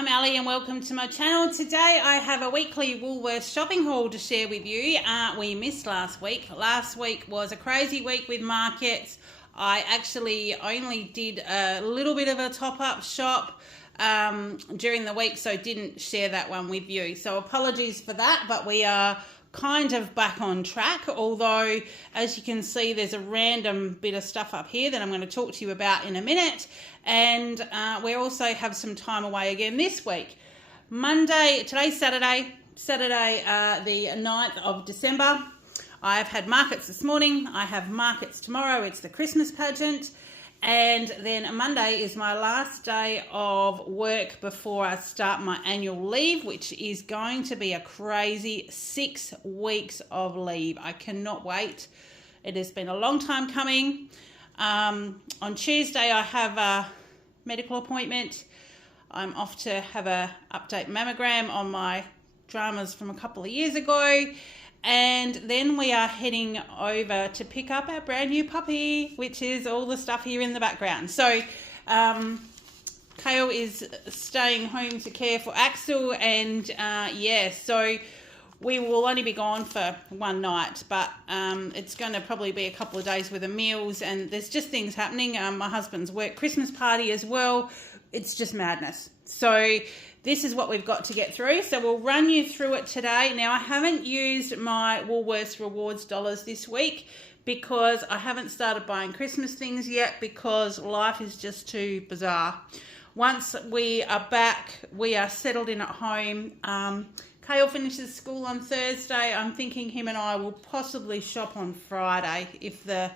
I'm Ali and welcome to my channel. Today I have a weekly Woolworths Shopping Haul to share with you. We missed last week. Last week was a crazy week with markets. I actually only did a little bit of a top-up shop during the week, so didn't share that one with you. So apologies for that, but we are kind of back on track, although as you can see there's a random bit of stuff up here that I'm going to talk to you about in a minute, and we also have some time away again this week. Today's Saturday the 9th of December. I've had markets this morning, I have markets tomorrow, it's the Christmas pageant, and then Monday is my last day of work before I start my annual leave, which is going to be a crazy 6 weeks of leave. I cannot wait. It has been a long time coming. On Tuesday I have a medical appointment. I'm off to have a update mammogram on my dramas from a couple of years ago. And then we are heading over to pick up our brand new puppy, which is all the stuff here in the background. So Kale is staying home to care for Axel, and so we will only be gone for one night, but it's going to probably be a couple of days worth of meals, and there's just things happening. My husband's work Christmas party as well. It's just madness. So this is what we've got to get through. So we'll run you through it today. Now, I haven't used my Woolworths Rewards dollars this week because I haven't started buying Christmas things yet because life is just too bizarre. Once we are back, we are settled in at home. Kale finishes school on Thursday. I'm thinking him and I will possibly shop on Friday if the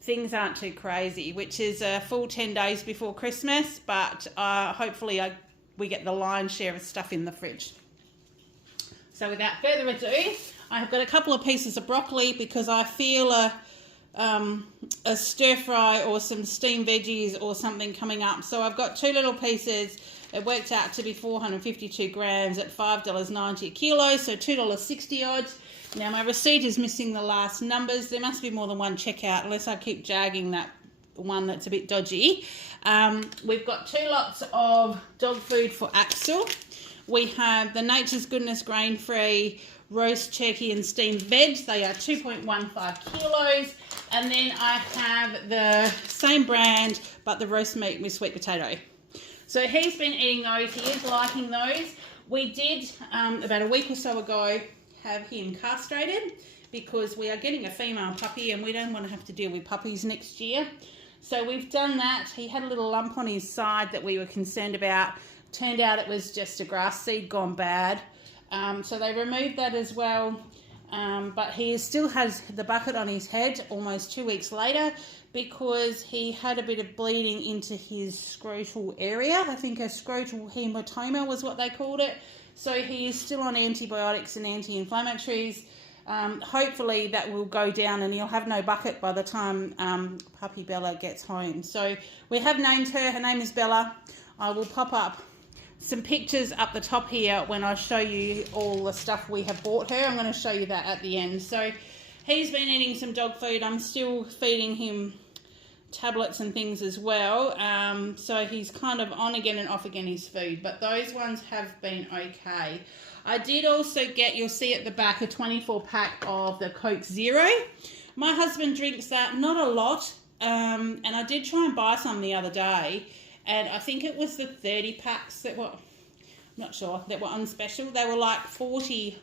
things aren't too crazy, which is a full 10 days before Christmas, but hopefully we get the lion's share of stuff in the fridge. So without further ado, I have got a couple of pieces of broccoli because I feel a stir fry or some steamed veggies or something coming up. So I've got two little pieces. It worked out to be 452 grams at $5.90 a kilo, so $2.60 odds. Now my receipt is missing the last numbers. There must be more than one checkout unless I keep jagging that one that's a bit dodgy. We've got 2 lots of dog food for Axel. We have the Nature's Goodness grain-free roast turkey and steamed veg. They are 2.15 kilos. And then I have the same brand, but the roast meat with sweet potato. So he's been eating those. He is liking those. We did, about a week or so ago, have him castrated because we are getting a female puppy and we don't want to have to deal with puppies next year. So we've done that. He had a little lump on his side that we were concerned about. Turned out it was just a grass seed gone bad. So they removed that as well. But he still has the bucket on his head almost 2 weeks later because he had a bit of bleeding into his scrotal area. I think a scrotal hematoma was what they called it. So he is still on antibiotics and anti-inflammatories. Hopefully that will go down and he'll have no bucket by the time puppy Bella gets home. So we have named her. Her name is Bella. I will pop up some pictures up the top here when I show you all the stuff we have bought her. I'm going to show you that at the end. So he's been eating some dog food. I'm still feeding him tablets and things as well. So he's kind of on again and off again his food. But those ones have been okay. I did also get, you'll see at the back, a 24 pack of the Coke Zero. My husband drinks that, not a lot, and I did try and buy some the other day, and I think it was the 30 packs that were, I'm not sure, that were on special. They were like $48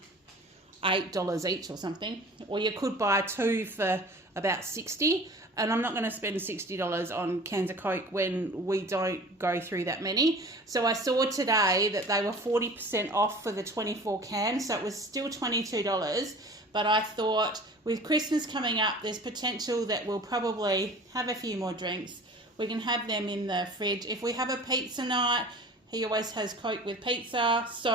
each or something, or you could buy 2 for about $60, and I'm not going to spend $60 on cans of Coke when we don't go through that many. So I saw today that they were 40% off for the 24 cans, so it was still $22. But I thought with Christmas coming up, there's potential that we'll probably have a few more drinks. We can have them in the fridge. If we have a pizza night, he always has Coke with pizza. So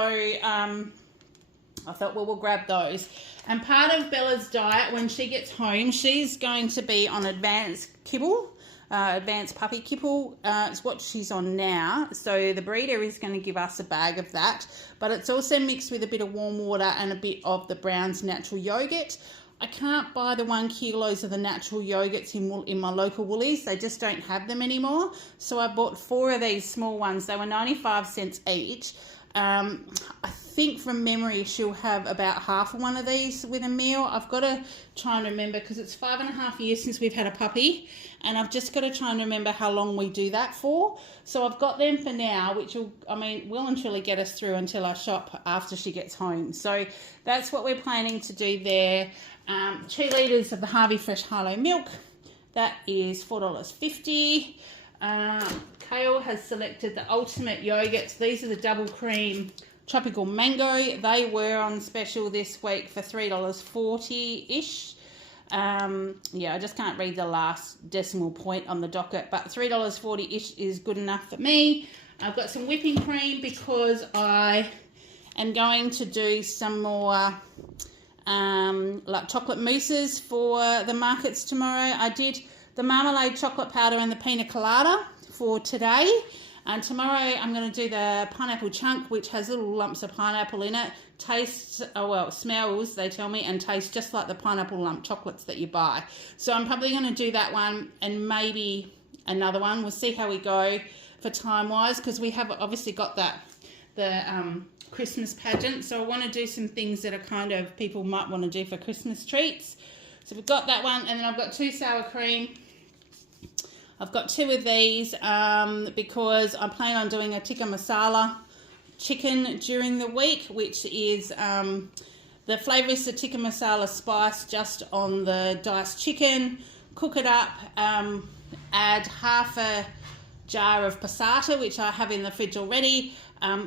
I thought, well, we'll grab those. And part of Bella's diet, when she gets home, she's going to be on advanced kibble, advanced puppy kibble. It's what she's on now. So the breeder is going to give us a bag of that. But it's also mixed with a bit of warm water and a bit of the Brown's natural yogurt. I can't buy the 1 kilos of the natural yogurts in my local Woolies. They just don't have them anymore. So I bought 4 of these small ones. They were 95 cents each. I think from memory she'll have about half of one of these with a meal. I've got to try and remember, because it's 5.5 years since we've had a puppy, and I've just got to try and remember how long we do that for. So I've got them for now, which will and truly get us through until I shop after she gets home. So that's what we're planning to do there. 2 litres of the Harvey Fresh Harlow milk. That is $4.50. Kale has selected the ultimate yogurts. These are the double cream tropical mango. They were on special this week for $3.40-ish. Yeah, I just can't read the last decimal point on the docket, but $3.40-ish is good enough for me. I've got some whipping cream because I am going to do some more like chocolate mousses for the markets tomorrow. I did the marmalade chocolate powder and the pina colada for today, and tomorrow I'm going to do the pineapple chunk, which has little lumps of pineapple in it. Tastes, smells, they tell me, and tastes just like the pineapple lump chocolates that you buy. So I'm probably going to do that one and maybe another one. We'll see how we go for time wise, because we have obviously got the Christmas pageant, so I want to do some things that are kind of people might want to do for Christmas treats. So we've got that one, and then I've got 2 sour cream. I've got 2 of these because I plan on doing a tikka masala chicken during the week, which is the Flavourista tikka masala spice just on the diced chicken. Cook it up, add half a jar of passata, which I have in the fridge already,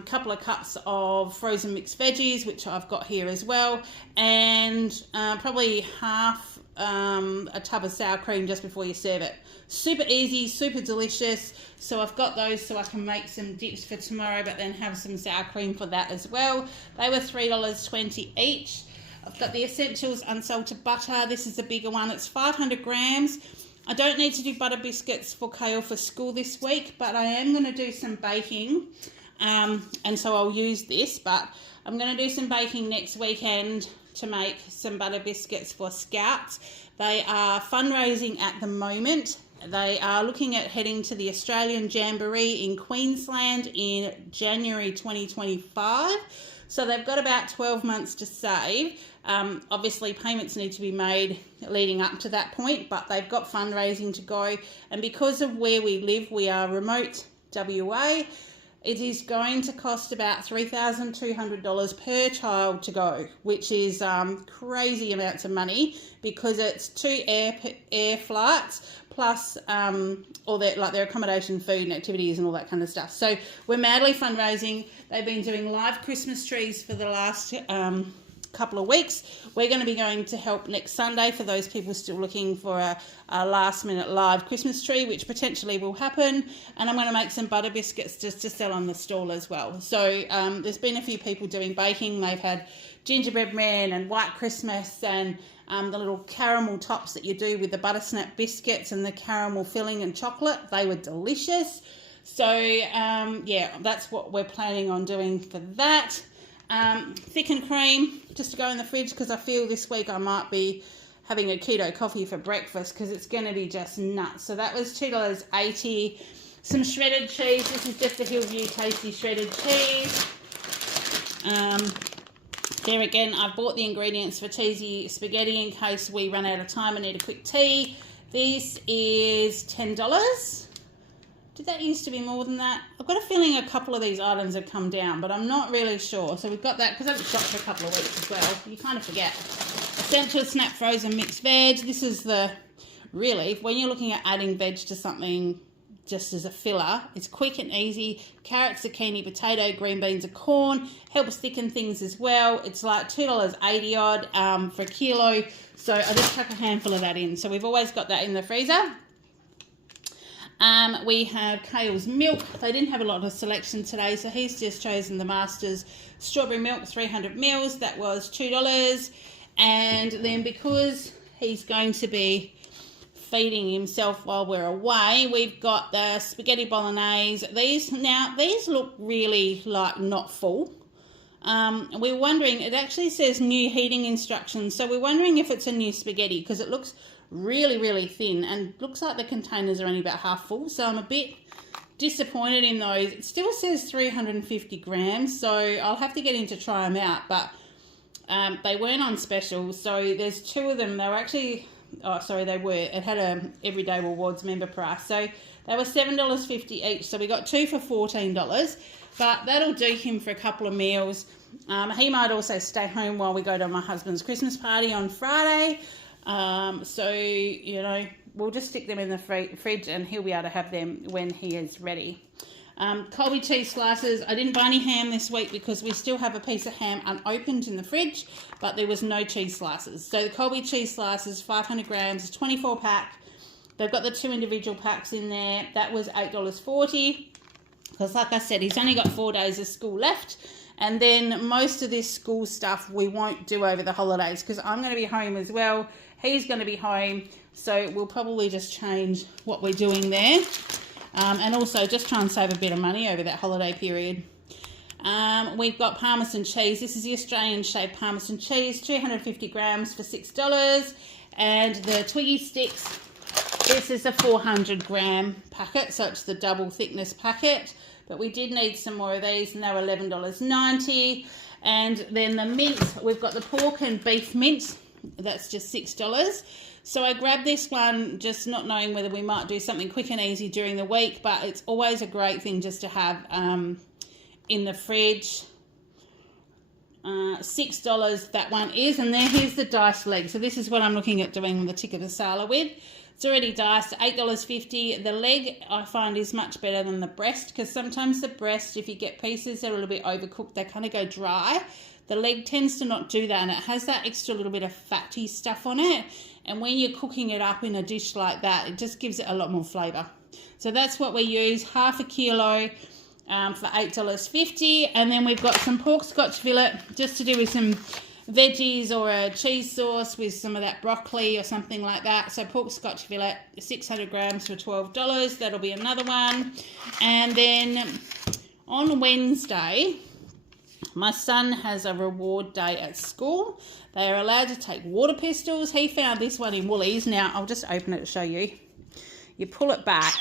couple of cups of frozen mixed veggies, which I've got here as well, and probably half a tub of sour cream just before you serve it. Super easy, super delicious. So I've got those so I can make some dips for tomorrow, but then have some sour cream for that as well. They were $3.20 each. I've got the Essentials unsalted butter. This is the bigger one. It's 500 grams. I don't need to do butter biscuits for Kale for school this week, but I am going to do some baking, and so I'll use this, but I'm going to do some baking next weekend to make some butter biscuits for Scouts. They are fundraising at the moment. They are looking at heading to the Australian Jamboree in Queensland in January 2025. So they've got about 12 months to save. Obviously, payments need to be made leading up to that point, but they've got fundraising to go. And because of where we live, we are remote WA. It is going to cost about $3,200 per child to go, which is crazy amounts of money, because it's 2 air flights plus all their accommodation, food and activities and all that kind of stuff. So we're madly fundraising. They've been doing live Christmas trees for the last couple of weeks. We're going to be going to help next Sunday for those people still looking for a last minute live Christmas tree, which potentially will happen. And I'm going to make some butter biscuits just to sell on the stall as well. So there's been a few people doing baking. They've had gingerbread man and white Christmas and the little caramel tops that you do with the butter snap biscuits and the caramel filling and chocolate. They were delicious. So yeah, that's what we're planning on doing for that. Thickened cream just to go in the fridge, because I feel this week I might be having a keto coffee for breakfast because it's going to be just nuts. So that was $2.80. Some shredded cheese. This is just the Hillview Tasty shredded cheese. There again, I bought the ingredients for cheesy spaghetti in case we run out of time and need a quick tea. This is $10. Did that used to be more than that? I've got a feeling a couple of these items have come down, but I'm not really sure. So we've got that, because I haven't shopped for a couple of weeks as well. You kind of forget. Essential snap frozen mixed veg. This is really, when you're looking at adding veg to something just as a filler, it's quick and easy. Carrot, zucchini, potato, green beans or corn. Helps thicken things as well. It's like $2.80 odd for a kilo. So I just chuck a handful of that in. So we've always got that in the freezer. We have Kale's milk. They didn't have a lot of selection today, so he's just chosen the Masters strawberry milk, 300 mils. That was $2. And then because he's going to be feeding himself while we're away, we've got the spaghetti bolognese. These look really like not full. we're wondering, it actually says new heating instructions, so we're wondering if it's a new spaghetti, because it looks really, really thin and looks like the containers are only about half full, so I'm a bit disappointed in those. It still says 350 grams, so I'll have to get in to try them out, but they weren't on special, so there's 2 of them. They were actually, it had a Everyday Rewards member price, so they were $7.50 each, so we got 2 for $14, but that'll do him for a couple of meals. He might also stay home while we go to my husband's Christmas party on Friday, so, you know, we'll just stick them in the fridge and he'll be able to have them when he is ready. Colby cheese slices. I didn't buy any ham this week because we still have a piece of ham unopened in the fridge, but there was no cheese slices. So the Colby cheese slices, 500 grams, 24 pack. They've got the 2 individual packs in there. That was $8.40 because, like I said, he's only got 4 days of school left. And then most of this school stuff we won't do over the holidays because I'm going to be home as well. He's going to be home. So we'll probably just change what we're doing there. And also just try and save a bit of money over that holiday period. We've got Parmesan cheese. This is the Australian shaped Parmesan cheese, 250 grams for $6. And the Twiggy sticks, this is a 400 gram packet, so it's the double thickness packet. But we did need some more of these, and they were $11.90. And then the mince, we've got the pork and beef mince, that's just $6. So I grabbed this one just not knowing whether we might do something quick and easy during the week, but it's always a great thing just to have in the fridge. $6 that one is, and then here's the diced leg. So this is what I'm looking at doing the tikka masala with. It's already diced, $8.50. The leg I find is much better than the breast because sometimes the breast, if you get pieces that are a little bit overcooked, they kind of go dry. The leg tends to not do that, and it has that extra little bit of fatty stuff on it. And when you're cooking it up in a dish like that, it just gives it a lot more flavour. So that's what we use, half a kilo for $8.50. And then we've got some pork scotch fillet just to do with some veggies or a cheese sauce with some of that broccoli or something like that. So pork scotch fillet, 600 grams for $12. That'll be another one. And then on Wednesday, my son has a reward day at school. They are allowed to take water pistols. He found this one in Woolies. Now, I'll just open it to show you. You pull it back,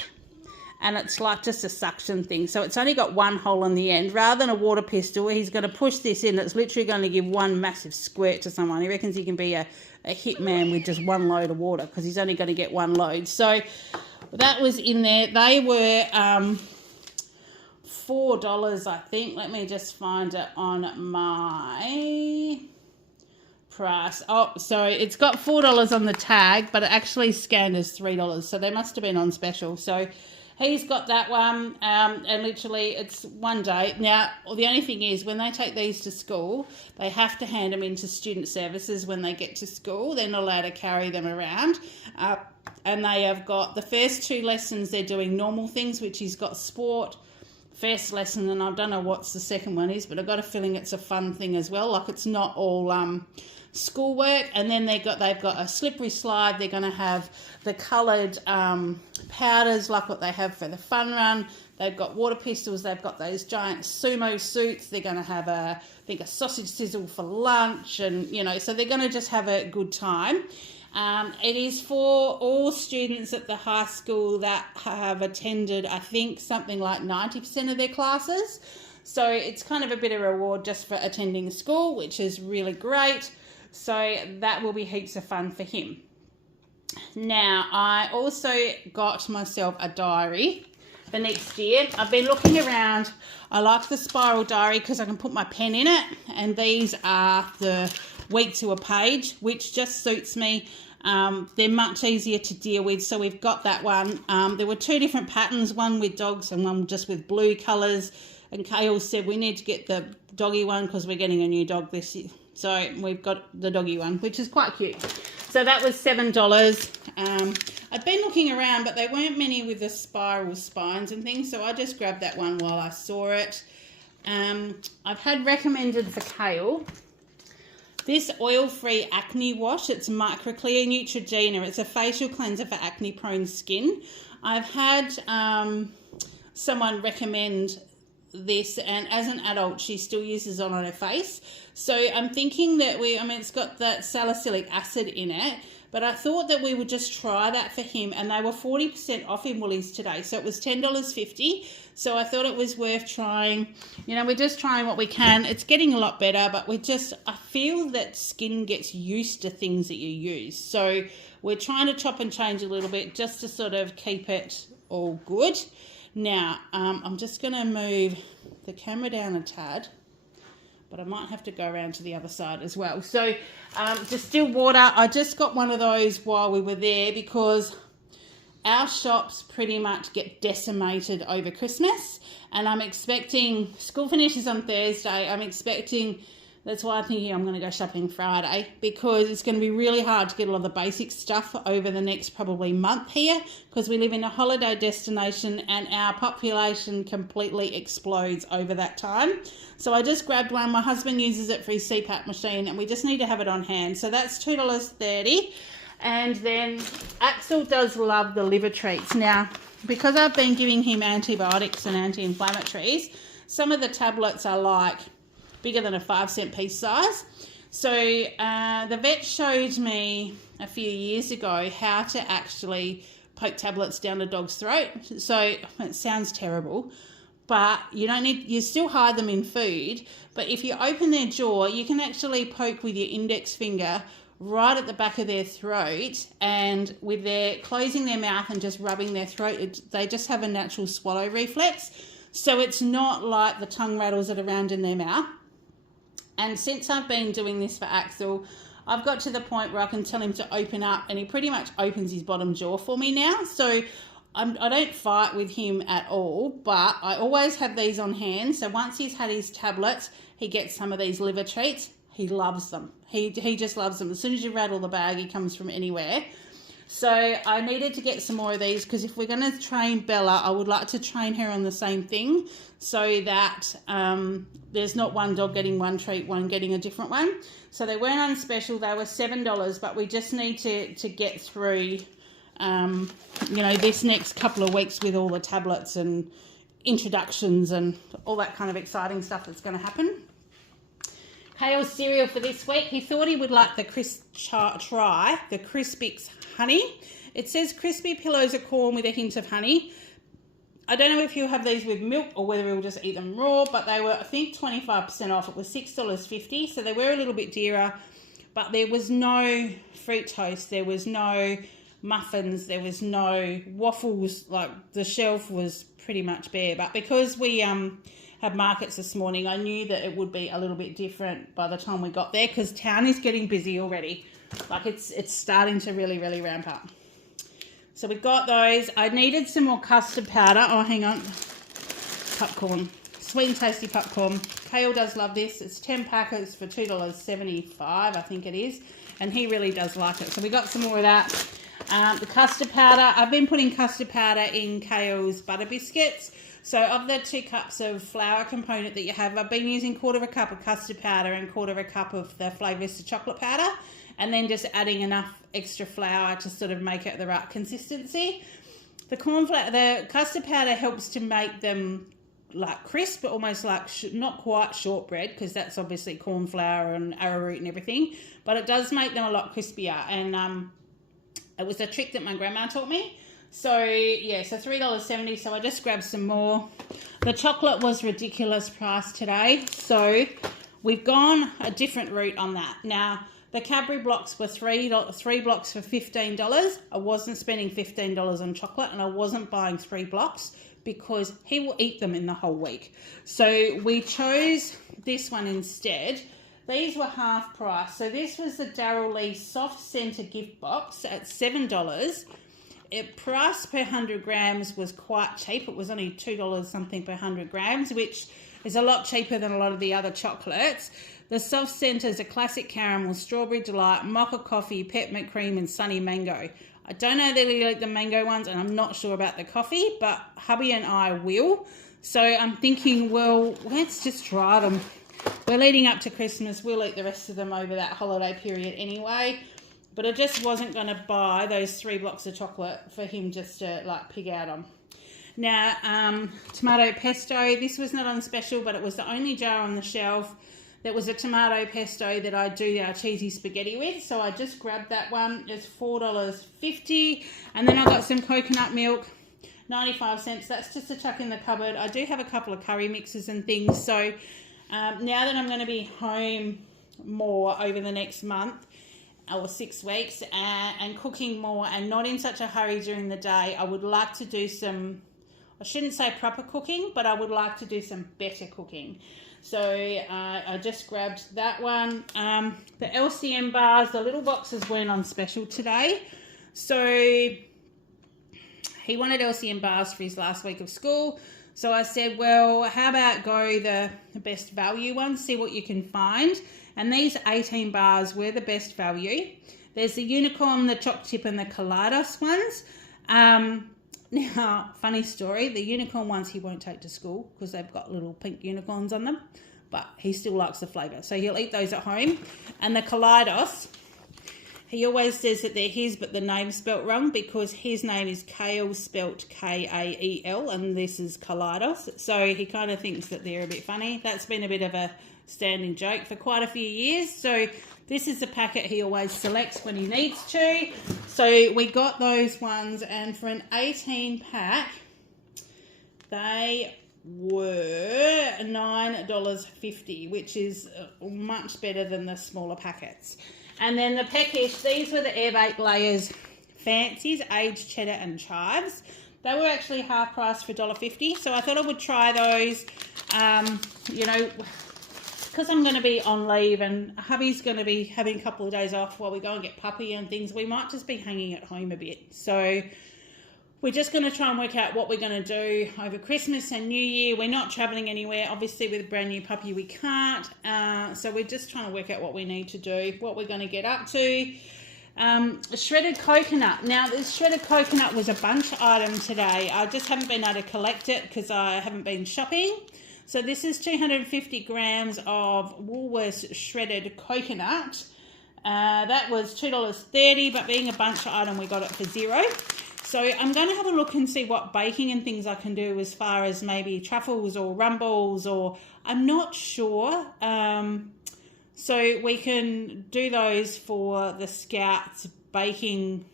and it's like just a suction thing. So it's only got one hole in the end. Rather than a water pistol, he's going to push this in. It's literally going to give one massive squirt to someone. He reckons he can be a hitman with just one load of water because he's only going to get one load. So that was in there. They were $4, I think. Let me just find it on my price. Oh, so it's got $4 on the tag, but it actually scanned as $3. So they must have been on special. So he's got that one, and literally it's one day. Now, the only thing is when they take these to school, they have to hand them into student services when they get to school. They're not allowed to carry them around. And they have got the first 2 lessons, they're doing normal things, which he's got sport, first lesson, and I don't know what's the second one is, but I've got a feeling it's a fun thing as well. Like it's not all schoolwork. And then they've got a slippery slide. They're going to have the coloured powders like what they have for the fun run. They've got water pistols. They've got those giant sumo suits. They're going to have a sausage sizzle for lunch, and so they're going to just have a good time. It is for all students at the high school that have attended, I think, something like 90% of their classes. So it's kind of a bit of a reward just for attending school, which is really great. So that will be heaps of fun for him. Now, I also got myself a diary for next year. I've been looking around. I like the spiral diary because I can put my pen in it, and these are the week to a page, which just suits me. They're much easier to deal with, so we've got that one. There were 2 different patterns, one with dogs and one just with blue colours, and Kale said we need to get the doggy one because we're getting a new dog this year. So we've got the doggy one, which is quite cute. So that was $7. I've been looking around, but there weren't many with the spiral spines and things, so I just grabbed that one while I saw it. I've had recommended for Kale this oil-free acne wash. It's Microclear Neutrogena. It's a facial cleanser for acne-prone skin. I've had someone recommend this, and as an adult she still uses it on her face. So I'm thinking that it's got that salicylic acid in it, but I thought that we would just try that for him, and they were 40% off in Woolies today, so it was $10.50. So I thought it was worth trying. We're just trying what we can. It's getting a lot better, but I feel that skin gets used to things that you use. So we're trying to chop and change a little bit just to sort of keep it all good. Now, I'm just going to move the camera down a tad, but I might have to go around to the other side as well. So distilled water, I just got one of those while we were there because our shops pretty much get decimated over Christmas, and I'm expecting, school finishes on Thursday, that's why I'm thinking I'm going to go shopping Friday, because it's going to be really hard to get a lot of the basic stuff over the next probably month here, because we live in a holiday destination and our population completely explodes over that time. So I just grabbed one. My husband uses it for his CPAP machine, and we just need to have it on hand. So that's $2.30. And then Axel does love the liver treats. Now, because I've been giving him antibiotics and anti-inflammatories, some of the tablets are like bigger than a 5-cent piece size. So the vet showed me a few years ago how to actually poke tablets down a dog's throat. So it sounds terrible, but you still hide them in food. But if you open their jaw, you can actually poke with your index finger right at the back of their throat, and with their closing their mouth and just rubbing their throat, they just have a natural swallow reflex. So it's not like the tongue rattles that are around in their mouth. And since I've been doing this for Axel, I've got to the point where I can tell him to open up, and he pretty much opens his bottom jaw for me now. So I don't fight with him at all, but I always have these on hand. So once he's had his tablets, he gets some of these liver treats. He loves them. He just loves them. As soon as you rattle the bag, he comes from anywhere. So I needed to get some more of these, because if we're going to train Bella, I would like to train her on the same thing, so that there's not one dog getting one treat, one getting a different one. So they weren't on special. They were $7, but we just need to get through, this next couple of weeks with all the tablets and introductions and all that kind of exciting stuff that's going to happen. Kale's cereal for this week. He thought he would like the try the Crispix honey. It says crispy pillows of corn with a hint of honey. I don't know if he'll have these with milk or whether he'll just eat them raw, but they were, I think, 25% off. It was $6.50, so they were a little bit dearer, but there was no fruit toast, there was no muffins, there was no waffles. Like, the shelf was pretty much bare. But because we had markets this morning, I knew that it would be a little bit different by the time we got there, because town is getting busy already. Like, it's starting to really, really ramp up. So we got those. I needed some more custard powder. Oh, hang on. Popcorn. Sweet and tasty popcorn. Kale does love this. It's 10 packets for $2.75, I think it is. And he really does like it. So we got some more of that. The custard powder. I've been putting custard powder in Kale's butter biscuits. So of the 2 cups of flour component that you have, I've been using 1/4 cup of custard powder and 1/4 cup of the Flavourista chocolate powder, and then just adding enough extra flour to sort of make it the right consistency. The custard powder helps to make them like crisp, but almost like not quite shortbread, because that's obviously corn flour and arrowroot and everything, but it does make them a lot crispier. And it was a trick that my grandma taught me. So yeah, so $3.70. So I just grabbed some more. The chocolate was ridiculous price today, so we've gone a different route on that. Now, the Cadbury blocks were three blocks for $15. I wasn't spending $15 on chocolate, and I wasn't buying 3 blocks because he will eat them in the whole week. So we chose this one instead. These were half price. So this was the Darryl Lee Soft Centre gift box at $7. Price per 100 grams was quite cheap. It was only $2 something per 100 grams, which is a lot cheaper than a lot of the other chocolates. The Soft Centre is a classic caramel, strawberry delight, mocha coffee, peppermint cream, and sunny mango. I don't know that I like the mango ones, and I'm not sure about the coffee, but hubby and I will. So I'm thinking, well, let's just try them. We're leading up to Christmas. We'll eat the rest of them over that holiday period anyway. But I just wasn't going to buy those 3 blocks of chocolate for him just to like pig out on. Now, tomato pesto, this was not on special, but it was the only jar on the shelf that was a tomato pesto that I do our cheesy spaghetti with. So I just grabbed that one. It's $4.50. And then I got some coconut milk, 95 cents. That's just to chuck in the cupboard. I do have a couple of curry mixes and things. So now that I'm going to be home more over the next month or 6 weeks and cooking more and not in such a hurry during the day, I would like to do some, I shouldn't say proper cooking, but I would like to do some better cooking. So I just grabbed that one. The LCM bars, the little boxes weren't on special today. So he wanted LCM bars for his last week of school. So I said, well, how about go the best value ones, see what you can find. And these 18 bars were the best value. There's the unicorn, the choc chip, and the Kaleidos ones. Now, funny story, the unicorn ones he won't take to school because they've got little pink unicorns on them, but he still likes the flavour, so he'll eat those at home. And the Kaleidos, he always says that they're his, but the name's spelt wrong because his name is Kale, spelt Kael, and this is Kaleidos. So he kind of thinks that they're a bit funny. That's been a bit of a standing joke for quite a few years. So this is the packet he always selects when he needs to. So we got those ones, and for an 18 pack, they were $9.50, which is much better than the smaller packets. And then the peckish, these were the Air Bake Layers Fancies, aged cheddar and chives. They were actually half price for $1.50, so I thought I would try those, you know, because I'm going to be on leave and hubby's going to be having a couple of days off while we go and get puppy and things. We might just be hanging at home a bit. So we're just going to try and work out what we're going to do over Christmas and New Year. We're not travelling anywhere. Obviously, with a brand new puppy, we can't. So we're just trying to work out what we need to do, what we're going to get up to. Shredded coconut. Now, this shredded coconut was a bunch item today. I just haven't been able to collect it because I haven't been shopping. So this is 250 grams of Woolworths shredded coconut. That was $2.30, but being a bunch item, we got it for $0. So I'm going to have a look and see what baking and things I can do as far as maybe truffles or rumbles, or I'm not sure. So we can do those for the Scouts baking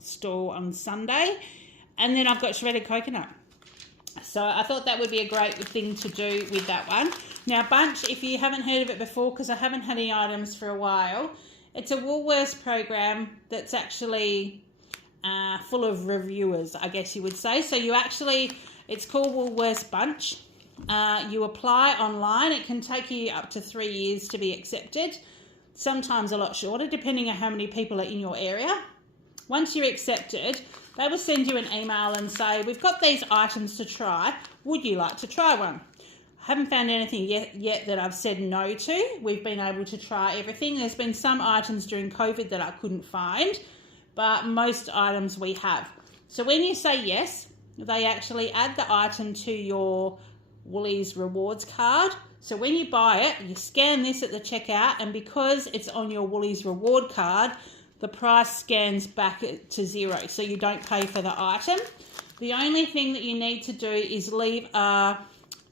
store on Sunday. And then I've got shredded coconut. So I thought that would be a great thing to do with that one. Now, Bunch, if you haven't heard of it before, because I haven't had any items for a while, it's a Woolworths program that's actually full of reviewers, I guess you would say. So you actually, it's called Woolworths Bunch. You apply online. It can take you up to 3 years to be accepted, sometimes a lot shorter, depending on how many people are in your area. Once you're accepted, they will send you an email and say, we've got these items to try. Would you like to try one? I haven't found anything yet that I've said no to. We've been able to try everything. There's been some items during COVID that I couldn't find, but most items we have. So when you say yes, they actually add the item to your Woolies rewards card. So when you buy it, you scan this at the checkout, and because it's on your Woolies reward card, the price scans back to $0, so you don't pay for the item. The only thing that you need to do is leave a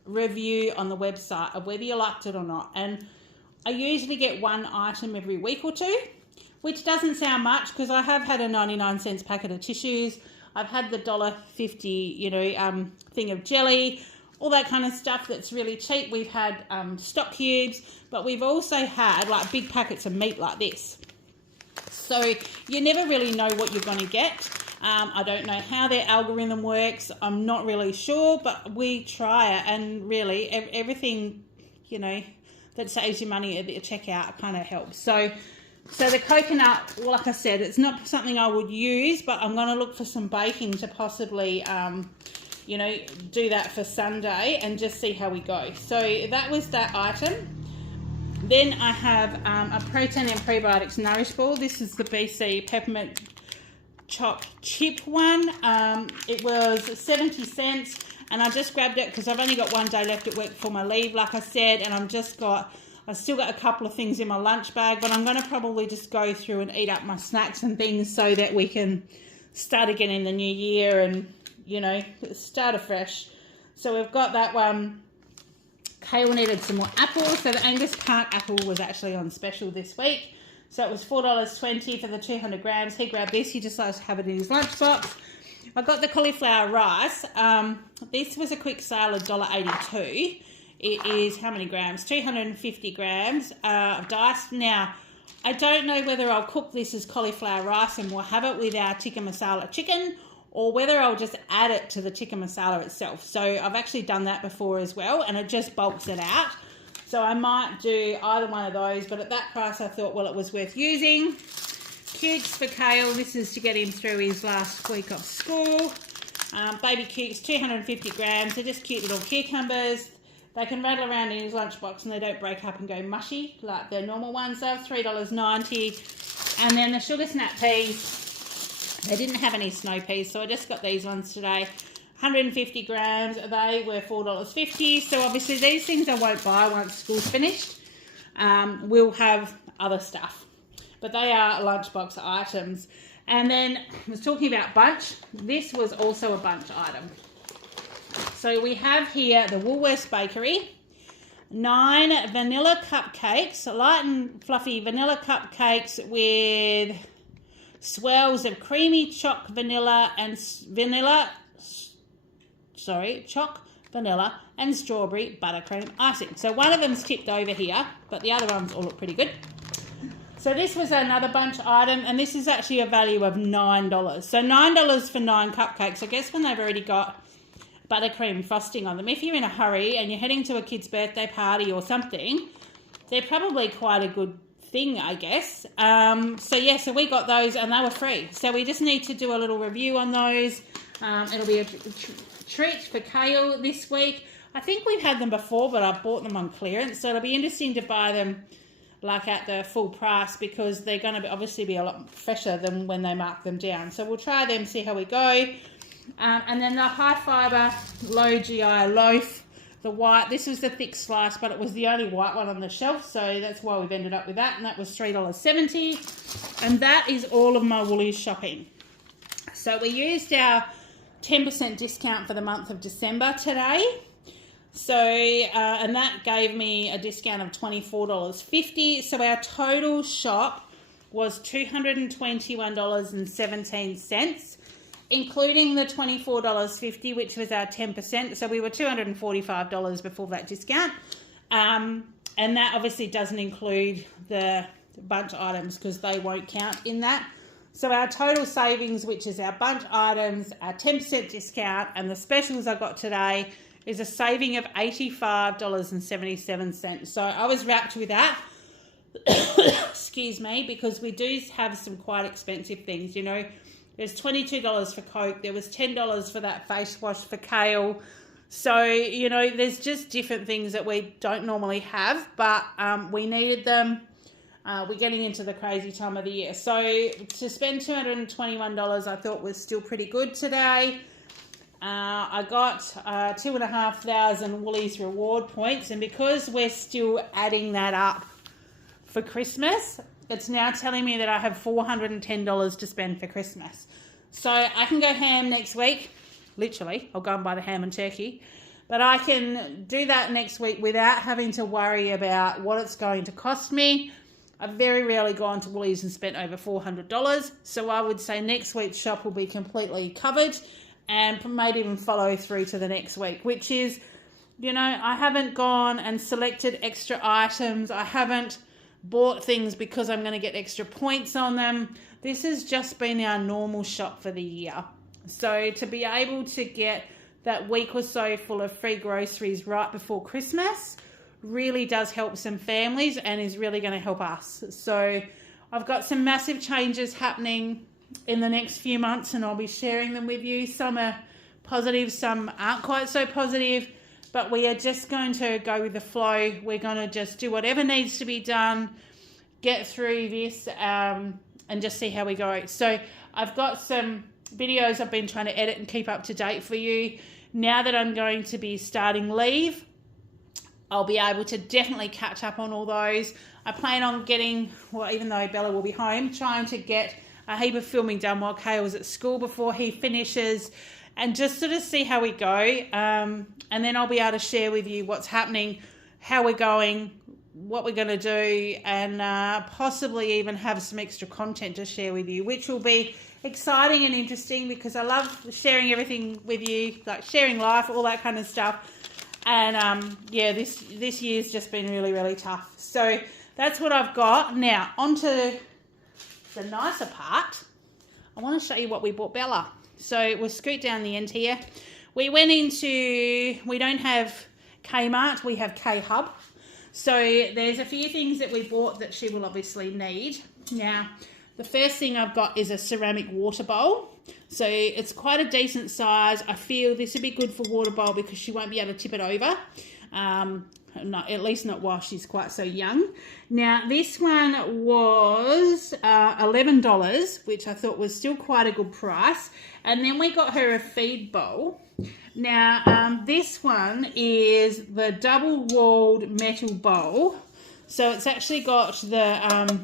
review on the website of whether you liked it or not. And I usually get one item every week or two, which doesn't sound much because I have had a 99-cent packet of tissues. I've had the $1.50, thing of jelly, all that kind of stuff that's really cheap. We've had stock cubes, but we've also had like big packets of meat like this. So you never really know what you're going to get. I don't know how their algorithm works. I'm not really sure, but we try it, and really everything, that saves you money at the checkout kind of helps. So the coconut, like I said, it's not something I would use, but I'm going to look for some baking to possibly, do that for Sunday and just see how we go. So that was that item. Then I have a protein and prebiotics nourish ball. This is the BC peppermint choc chip one. It was 70 cents, and I just grabbed it because I've only got one day left at work before my leave, like I said, and I've still got a couple of things in my lunch bag, but I'm going to probably just go through and eat up my snacks and things so that we can start again in the new year and, you know, start afresh. So we've got that one. Kale needed some more apples. So the Angus Park apple was actually on special this week. So it was $4.20 for the 200 grams. He grabbed this. He just likes to have it in his lunchbox. I got the cauliflower rice. This was a quick sale of $1.82. It is how many grams? 250 grams of diced. Now, I don't know whether I'll cook this as cauliflower rice and we'll have it with our tikka masala chicken, or whether I'll just add it to the tikka masala itself. So I've actually done that before as well, and it just bulks it out. So I might do either one of those, but at that price I thought, well, it was worth using. Cukes for Kale. This is to get him through his last week of school. Baby cukes, 250 grams. They're just cute little cucumbers. They can rattle around in his lunchbox and they don't break up and go mushy like the normal ones. They're $3.90. And then the sugar snap peas, they didn't have any snow peas, so I just got these ones today. 150 grams, they were $4.50. So obviously these things I won't buy once school's finished. We'll have other stuff, but they are lunchbox items. And then I was talking about bunch. This was also a bunch item. So we have here the Woolworths Bakery, 9 vanilla cupcakes, light and fluffy vanilla cupcakes with swirls of creamy choc vanilla and choc vanilla and strawberry buttercream icing. So one of them's tipped over here, but the other ones all look pretty good. So this was another bunch item, and this is actually a value of $9. So $9 for 9 cupcakes. I guess when they've already got buttercream frosting on them, if you're in a hurry and you're heading to a kid's birthday party or something, they're probably quite a good thing, I guess. So we got those and they were free. So we just need to do a little review on those. It'll be a treat for Kale this week. I think we've had them before, but I bought them on clearance. So it'll be interesting to buy them like at the full price, because they're going to obviously be a lot fresher than when they mark them down. So we'll try them, see how we go. And then the high fibre, low GI loaf, the white. This was the thick slice, but it was the only white one on the shelf, so that's why we've ended up with that, and that was $3.70. And that is all of my Woolies shopping. So we used our 10% discount for the month of December today. So, and that gave me a discount of $24.50. So our total shop was $221.17, including the $24.50, which was our 10%. So we were $245 before that discount. And that obviously doesn't include the bunch items because they won't count in that. So our total savings, which is our bunch items, our 10% discount, and the specials I got today, is a saving of $85.77. So I was wrapped with that. Excuse me, because we do have some quite expensive things, you know. There's $22 for Coke. There was $10 for that face wash for Kale. So, you know, there's just different things that we don't normally have, but we needed them. We're getting into the crazy time of the year. So to spend $221 I thought was still pretty good today. I got 2,500 Woolies reward points, and because we're still adding that up for Christmas, it's now telling me that I have $410 to spend for Christmas. So I can go ham next week. Literally, I'll go and buy the ham and turkey. But I can do that next week without having to worry about what it's going to cost me. I've very rarely gone to Woolies and spent over $400. So I would say next week's shop will be completely covered, and maybe even follow through to the next week, which is, you know, I haven't gone and selected extra items. I haven't bought things because I'm going to get extra points on them. This has just been our normal shop for the year. So to be able to get that week or so full of free groceries right before Christmas really does help some families and is really going to help us. So I've got some massive changes happening in the next few months, and I'll be sharing them with you. Some are positive, some aren't quite so positive, but we are just going to go with the flow. We're going to just do whatever needs to be done, get through this, and just see how we go. So I've got some videos I've been trying to edit and keep up to date for you. Now that I'm going to be starting leave, I'll be able to definitely catch up on all those. I plan on getting, well, even though Bella will be home, trying to get a heap of filming done while Kale was at school before he finishes, and just sort of see how we go. And then I'll be able to share with you what's happening, how we're going, what we're going to do, and possibly even have some extra content to share with you, which will be exciting and interesting because I love sharing everything with you, like sharing life, all that kind of stuff. And yeah, this year's just been really, really tough. So that's what I've got. Now, onto the nicer part. I want to show you what we bought Bella. So we'll scoot down the end here. We don't have Kmart, we have K-Hub. So there's a few things that we bought that she will obviously need. Now, the first thing I've got is a ceramic water bowl. So it's quite a decent size. I feel this would be good for water bowl because she won't be able to tip it over. At least not while she's quite so young. Now, this one was $11, which I thought was still quite a good price. And then we got her a feed bowl. Now, this one is the double-walled metal bowl. So it's actually got the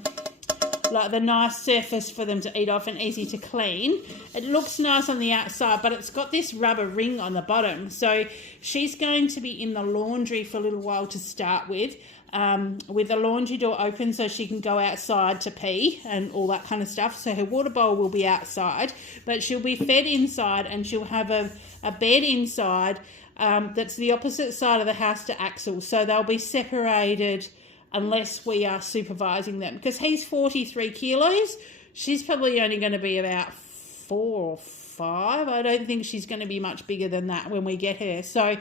like the nice surface for them to eat off and easy to clean. It looks nice on the outside, but it's got this rubber ring on the bottom. So she's going to be in the laundry for a little while to start with the laundry door open so she can go outside to pee and all that kind of stuff. So her water bowl will be outside, but she'll be fed inside, and she'll have a bed inside that's the opposite side of the house to Axel. So they'll be separated unless we are supervising them, because he's 43 kilos. She's probably only going to be about 4 or 5. I don't think she's going to be much bigger than that when we get her. So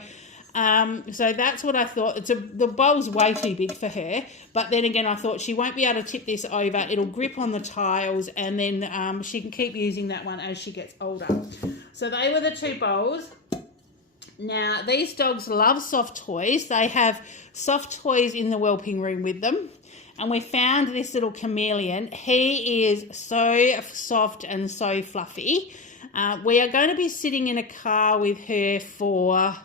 that's what I thought. The bowl's way too big for her, but then again I thought she won't be able to tip this over. It'll grip on the tiles, and then she can keep using that one as she gets older. So they were the 2 bowls. Now, these dogs love soft toys. They have soft toys in the whelping room with them. And we found this little chameleon. He is so soft and so fluffy. We are going to be sitting in a car with her for,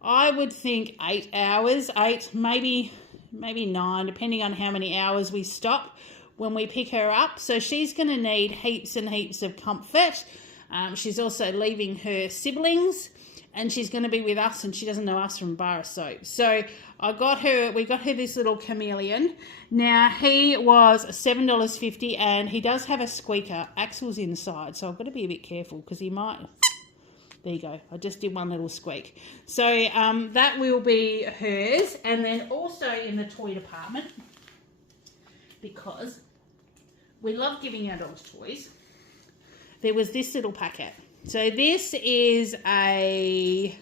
I would think, 8 hours. 8, maybe 9, depending on how many hours we stop when we pick her up. So she's going to need heaps and heaps of comfort. She's also leaving her siblings, and she's going to be with us, and she doesn't know us from bar of soap. So we got her this little chameleon. Now, he was $7.50, and he does have a squeaker. Axel's inside, so I've got to be a bit careful because he might... There you go. I just did one little squeak. So that will be hers. And then also in the toy department, because we love giving our dogs toys, there was this little packet. So this is a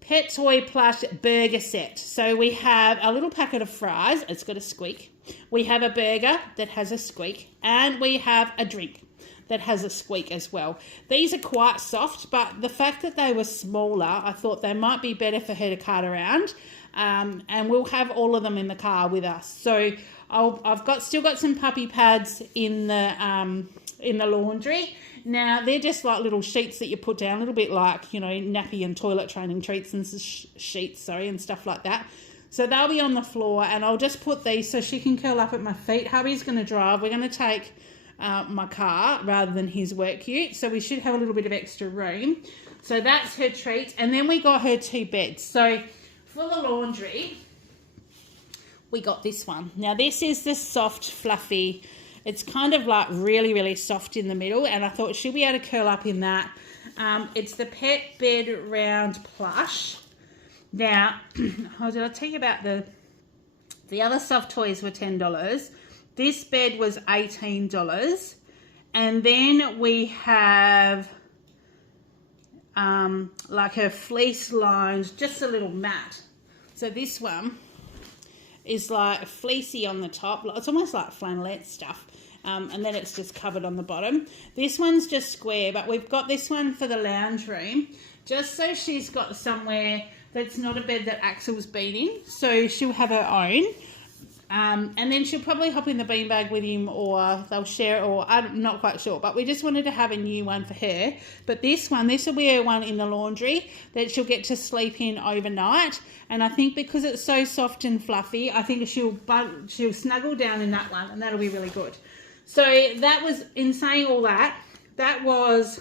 pet toy plush burger set. So we have a little packet of fries. It's got a squeak. We have a burger that has a squeak. And we have a drink that has a squeak as well. These are quite soft, but the fact that they were smaller, I thought they might be better for her to cart around. And we'll have all of them in the car with us. So I've still got some puppy pads in the laundry. Now, they're just like little sheets that you put down, a little bit like, nappy and toilet training treats and sheets, and stuff like that. So they'll be on the floor, and I'll just put these so she can curl up at my feet. Hubby's going to drive. We're going to take my car rather than his work ute, so we should have a little bit of extra room. So that's her treat. And then we got her 2 beds. So for the laundry, we got this one. Now, this is the soft, fluffy... It's kind of like really, really soft in the middle, and I thought she'll be able to curl up in that. It's the Pet Bed Round Plush. Now, I'll tell you about the other soft toys were $10. This bed was $18. And then we have like a fleece lined, just a little mat. So this one is like fleecy on the top. It's almost like flannelette stuff. And then it's just covered on the bottom. This one's just square, but we've got this one for the lounge room, just so she's got somewhere that's not a bed that Axel's been in. So she'll have her own. And then she'll probably hop in the beanbag with him, or they'll share, or I'm not quite sure. But we just wanted to have a new one for her. But this will be her one in the laundry that she'll get to sleep in overnight. And I think because it's so soft and fluffy, I think she'll snuggle down in that one, and that'll be really good. So that was, in saying all that, that was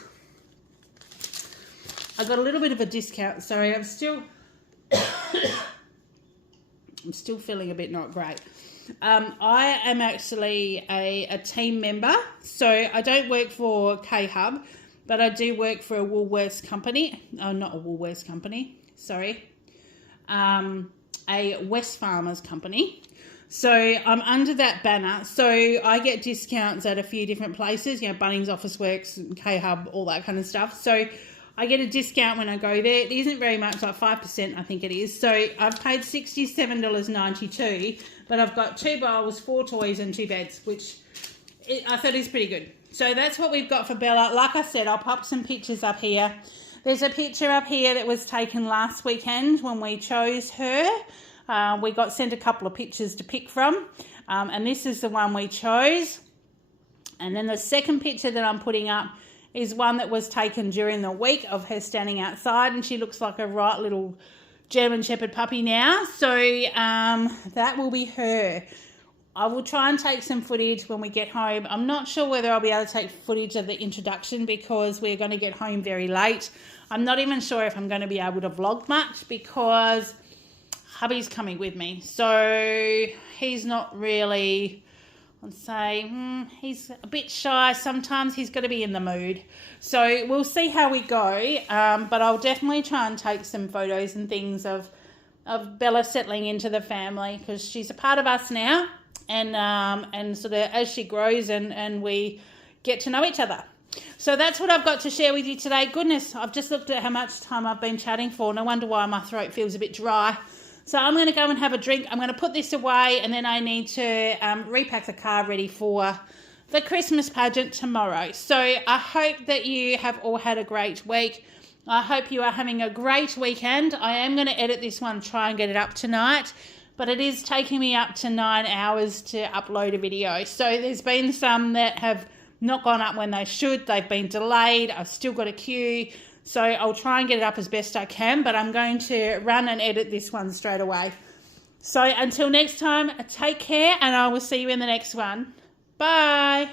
I got a little bit of a discount. Sorry, I'm still feeling a bit not great. I am actually a team member, so I don't work for K-Hub, but I do work for a Woolworths company. Oh, not a Woolworths company, sorry. A West Farmers company. So I'm under that banner. So I get discounts at a few different places, you know, Bunnings, Officeworks, K-Hub, all that kind of stuff. So I get a discount when I go there. It isn't very much, like 5% I think it is. So I've paid $67.92, but I've got 2 bowls, 4 toys and 2 beds, which I thought is pretty good. So that's what we've got for Bella. Like I said, I'll pop some pictures up here. There's a picture up here that was taken last weekend when we chose her. We got sent a couple of pictures to pick from, and this is the one we chose. And then the second picture that I'm putting up is one that was taken during the week of her standing outside, and she looks like a right little German Shepherd puppy now. So that will be her. I will try and take some footage when we get home. I'm not sure whether I'll be able to take footage of the introduction because we're going to get home very late. I'm not even sure if I'm going to be able to vlog much because hubby's coming with me. So he's not really, I'd say, he's a bit shy. Sometimes he's got to be in the mood. So we'll see how we go. But I'll definitely try and take some photos and things of Bella settling into the family because she's a part of us now. And sort of as she grows and we get to know each other. So that's what I've got to share with you today. Goodness, I've just looked at how much time I've been chatting for. No wonder why my throat feels a bit dry. So I'm going to go and have a drink. I'm going to put this away and then I need to repack the car ready for the Christmas pageant tomorrow. So I hope that you have all had a great week. I hope you are having a great weekend. I am going to edit this one, try and get it up tonight. But it is taking me up to 9 hours to upload a video. So there's been some that have not gone up when they should. They've been delayed. I've still got a queue. So I'll try and get it up as best I can. But I'm going to run and edit this one straight away. So until next time, take care and I will see you in the next one. Bye.